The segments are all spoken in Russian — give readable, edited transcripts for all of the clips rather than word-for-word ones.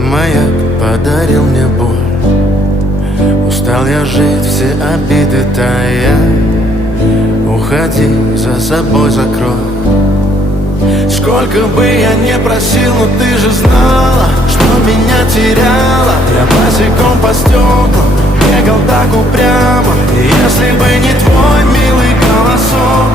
маяк подарил мне боль. Устал я жить, все обиды тая. Уходи, за собой закрой. Сколько бы я не просил, но ты же знала, что меня теряла. Я босиком по стеклам бегал так упрямо. И если бы не твой милый голосок,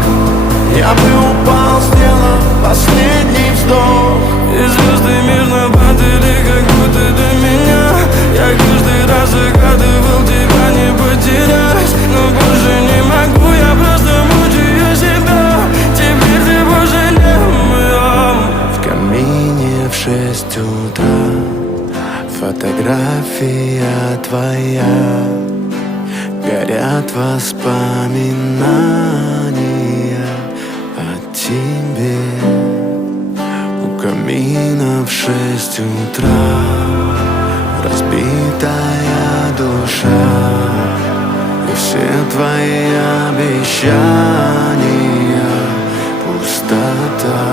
я бы упал, сделав последний вздох. И звезды мирно падали, как будто до меня. Я каждый раз загадывал тебя не потерять, но больше не могу, я просто мучаю себя. Теперь ты больше не моя. В камине в 6 утра фотография твоя. Горят воспоминания о тебе. У камина в 6 утра разбитая душа. И все твои обещания пустота.